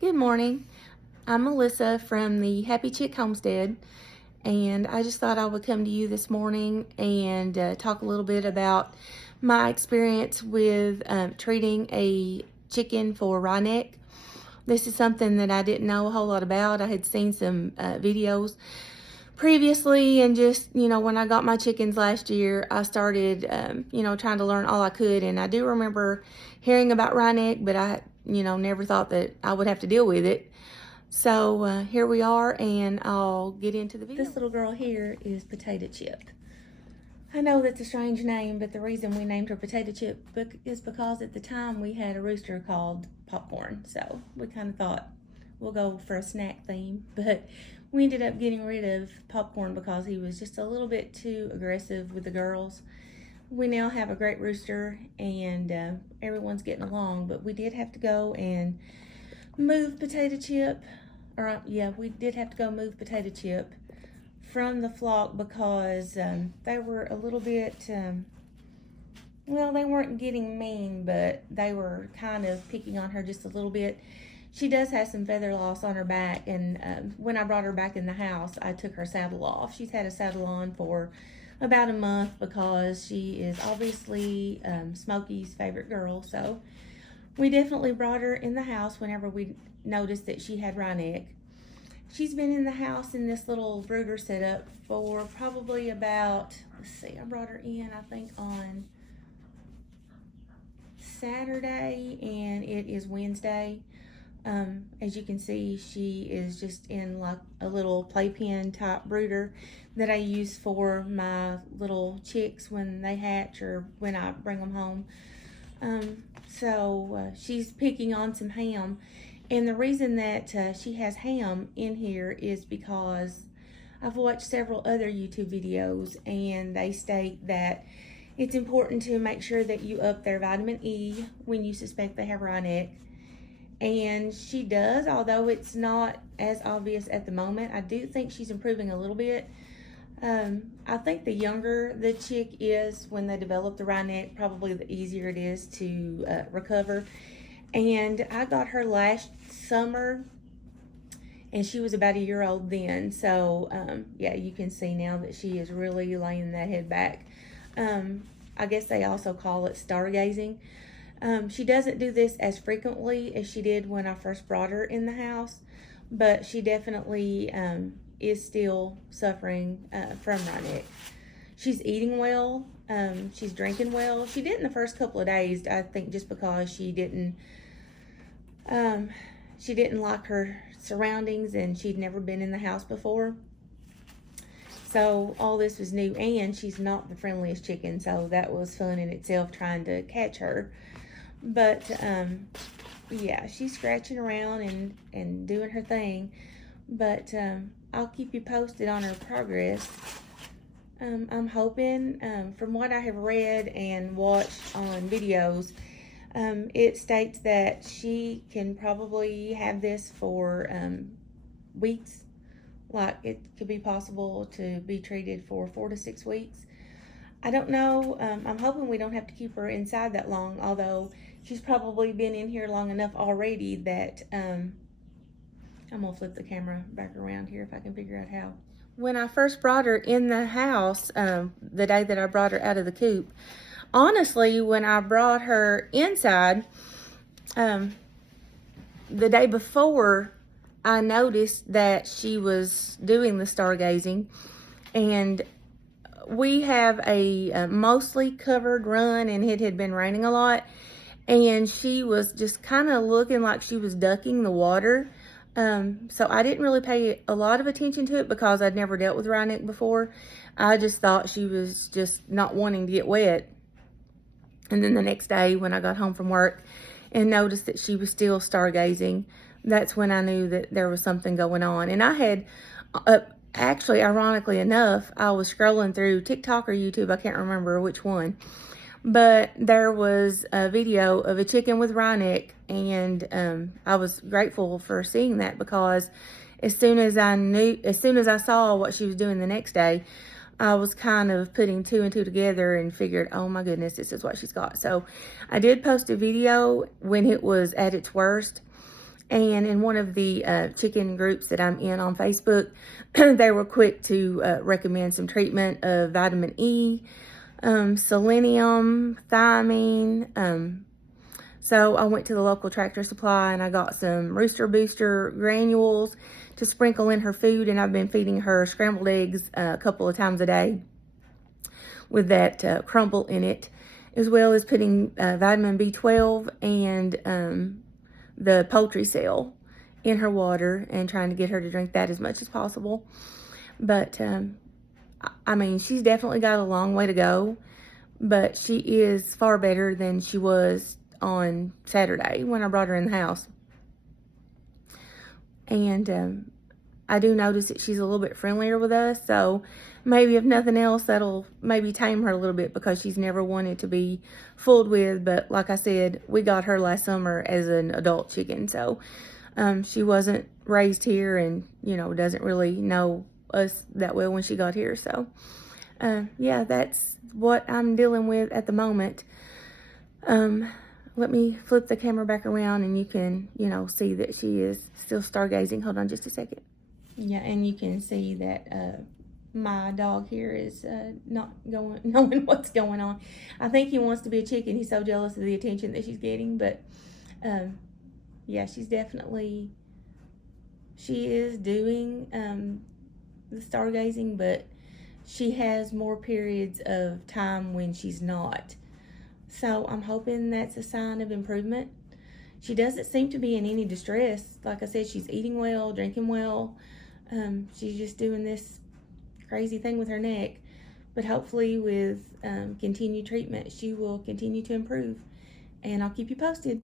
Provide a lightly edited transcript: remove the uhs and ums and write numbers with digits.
Good morning. I'm Melissa from the Happy Chick Homestead, and I just thought I would come to you this morning and talk a little bit about my experience with treating a chicken for wry-neck. This is something that I didn't know a whole lot about. I had seen some videos previously, and just, when I got my chickens last year, I started, trying to learn all I could, and I do remember hearing about wry-neck, but I, never thought that I would have to deal with it. So here we are, and I'll get into the video. This little girl here is Potato Chip. I know that's a strange name, but the reason we named her Potato Chip is because at the time we had a rooster called Popcorn. So we kind of thought we'll go for a snack theme, but we ended up getting rid of Popcorn because he was just a little bit too aggressive with the girls. We now have a great rooster, and everyone's getting along, but we did have to go and move Potato Chip, we did have to go move Potato Chip from the flock because they were a little bit, they weren't getting mean, but they were kind of picking on her just a little bit. She does have some feather loss on her back, and when I brought her back in the house, I took her saddle off. She's had a saddle on for about a month because she is obviously Smokey's favorite girl, so we definitely brought her in the house whenever we noticed that she had wry-neck. She's been in the house in this little brooder setup for probably about, I brought her in, I think, on Saturday, and it is Wednesday. As you can see, she is just in like a little playpen type brooder that I use for my little chicks when they hatch or when I bring them home. She's picking on some ham, and the reason that she has ham in here is because I've watched several other YouTube videos, and they state that it's important to make sure that you up their vitamin E when you suspect they have wry-neck. And she does, although it's not as obvious at the moment. I do think she's improving a little bit. I think the younger the chick is when they develop the wry-neck, probably the easier it is to recover. And I got her last summer, and she was about a year old then. So, you can see now that she is really laying that head back. I guess they also call it stargazing. She doesn't do this as frequently as she did when I first brought her in the house, but she definitely is still suffering from wry-neck. She's eating well. She's drinking well. She didn't the first couple of days, I think, just because she didn't like her surroundings, and she'd never been in the house before. So all this was new, and she's not the friendliest chicken, so that was fun in itself trying to catch her. But she's scratching around and doing her thing. But I'll keep you posted on her progress. I'm hoping, from what I have read and watched on videos, it states that she can probably have this for weeks. Like, it could be possible to be treated for 4 to 6 weeks. I don't know. I'm hoping we don't have to keep her inside that long, although she's probably been in here long enough already that I'm gonna flip the camera back around here if I can figure out how. When I first brought her in the house, the day that I brought her out of the coop, honestly, when I brought her inside, the day before, I noticed that she was doing the stargazing, and we have a mostly covered run, and it had been raining a lot, and she was just kind of looking like she was ducking the water. So I didn't really pay a lot of attention to it because I'd never dealt with wry-neck before. I just thought she was just not wanting to get wet. And then the next day when I got home from work and noticed that she was still stargazing, that's when I knew that there was something going on. And I had, actually, ironically enough, I was scrolling through TikTok or YouTube, I can't remember which one, but there was a video of a chicken with wry-neck, and I was grateful for seeing that because as soon as I saw what she was doing the next day, I was kind of putting 2 and 2 together and figured, oh my goodness, this is what she's got. So I did post a video when it was at its worst, And in one of the chicken groups that I'm in on Facebook, they were quick to recommend some treatment of vitamin E, selenium, thiamine. So I went to the local Tractor Supply and I got some Rooster Booster granules to sprinkle in her food, and I've been feeding her scrambled eggs a couple of times a day with that crumble in it, as well as putting vitamin B12 and the poultry cell in her water and trying to get her to drink that as much as possible. But I mean, she's definitely got a long way to go, but she is far better than she was on Saturday when I brought her in the house. And I do notice that she's a little bit friendlier with us, so maybe if nothing else, that'll maybe tame her a little bit, because she's never wanted to be fooled with. But like I said, we got her last summer as an adult chicken, so she wasn't raised here and, you know, doesn't really know us that well when she got here. So yeah, that's what I'm dealing with at the moment. Let me flip the camera back around and you can, you know, see that she is still stargazing. Hold on just a second. Yeah, and you can see that my dog here is not knowing what's going on. I think he wants to be a chicken. He's so jealous of the attention that she's getting. But yeah, she is doing the stargazing, but she has more periods of time when she's not. So I'm hoping that's a sign of improvement. She doesn't seem to be in any distress. Like I said, she's eating well, drinking well. She's just doing this crazy thing with her neck. But hopefully with continued treatment, she will continue to improve. And I'll keep you posted.